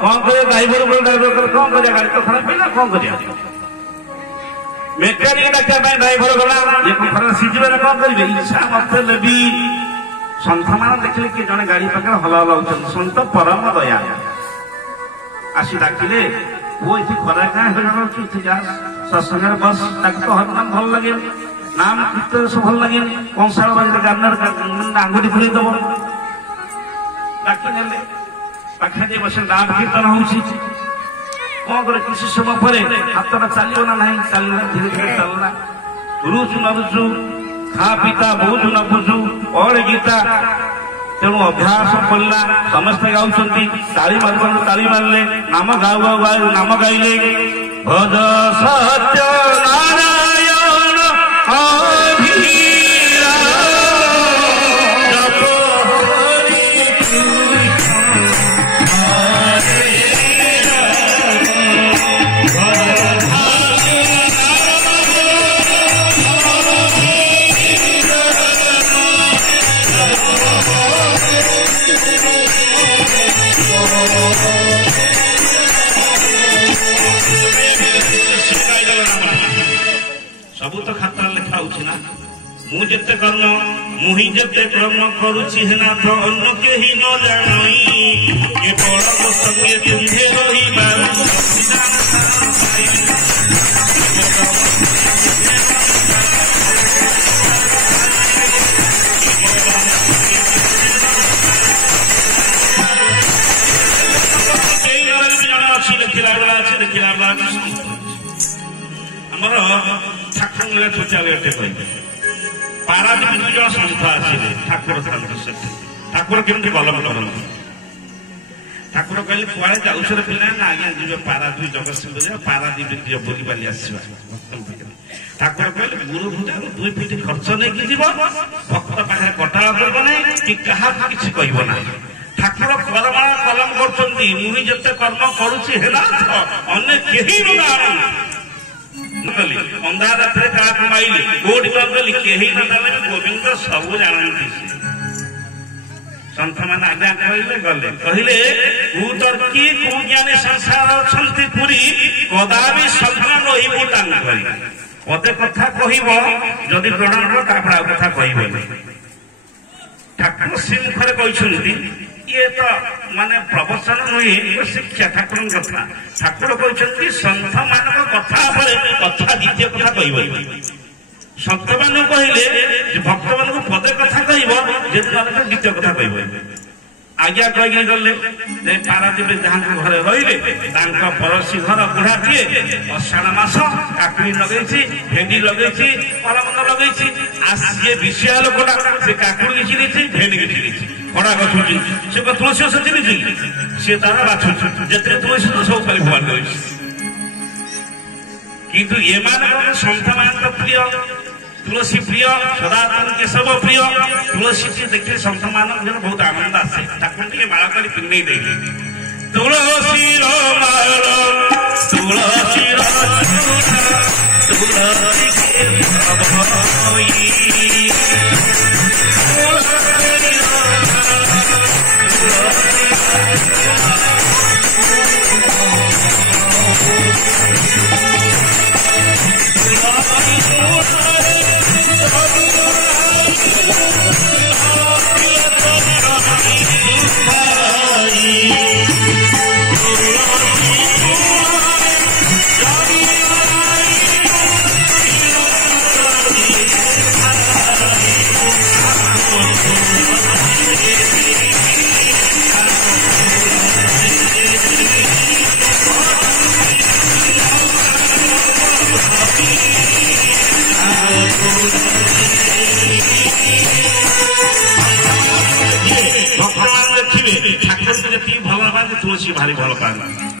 कौन करे ड्राइवर बोल ड्राइवर कर कौन करे गाड़ी तो खराब है कौन करे मेकानिक डाक्टर ड्राइवर गला ये खराब सीजबे कौन करिवे इच्छा मत लेबी संत मान देखले कि जने गाड़ी पाखे हल हल होचन संत परम दया आसी डाकिले वो इति खरा का हो कि जा सत्संग बस ताक तो हर नाम भल लगे नाम कीर्तन सब भल लगे कंसाल बाजार गार्डनर आंगुठी खुली दबो डाकी नेले पाखे दे बस नाम कीर्तन होउची कौन करे किसी समय पर हाथ चलो ना नहीं चलना धीरे धीरे चलना रुचु न रुचु खा पिता बुझु न बुझु और गीता तेणु अभ्यास पड़ला समस्ते गाँव ताली मारे नाम गाऊ गाऊ गाऊ नाम गाइले भज सत्य नारायण सबू तो खाता लिखा ना मुझे कर्म मुही जते कर्म करुची है ना तो अन्न के ही न जानी ये बड़ा संगे तुम्हें रही ठाकुर शौचालय पारादीप जन संस्था आसिले ठाकुर ठाकुर केमती कलम करते ठाकुर कहले कुआड़े जाऊर पिला ना आज्ञा जी पारादीप जगतसिंह जा पारादीप दिए बोली बाली आसवा ठाकुर कहले गुरु पूजा 2 फीट खर्च नहीं जीव भक्त पाखे कटाव कर कि क्या किसी कह ना ठाकुर करमाणा कलम कर मुही जिते कर्म करुच्ची अन्य कहीं अंधार रात क्या माइली कोटी गली कहीं न गोविंद सब जानती संत मान आज्ञा कहले गले कहले कुतर्की कुज्ञानी संसार अच्छा पुरी कदापि सम्मान रही पदे कथा कह जदि ग्रहण कर कथा कह ठाकुर से मुखर कहते ये तो माने प्रवचन नुहे शिक्षा ठाकुर कथा ठाकुर कहते सन्थ मान कथा कथा द्वितीय कथा कह सन्त मान कहले भक्त मान पदे कथा कह द्वितीय कथा कह आज्ञा कही गले पारादीप जहाँ घरे रही पड़ोशी घर बुढ़ाटीए अषाढ़ मास काकुड़ी लगे भेंडी लगे कलमंद लगे आसी विषया लोकटा से काकुड़ी चिड़ी भेंडी की चिड़ी खड़ा गछुची से तुलसी गछ चिड़ी सी तार बाछुची जिते तुलसी तो सब खाली भगवान कर किंतु ये सन्थ मान तो प्रिय तुलसी प्रिय सदातन केशव प्रिय तुलसी देखिए सन्थ मान बहुत आनंद आसे ठाकुर माला कर पिंधे दे तुलसी ठाकुर भल पाए तुलसी भारी भल पाए।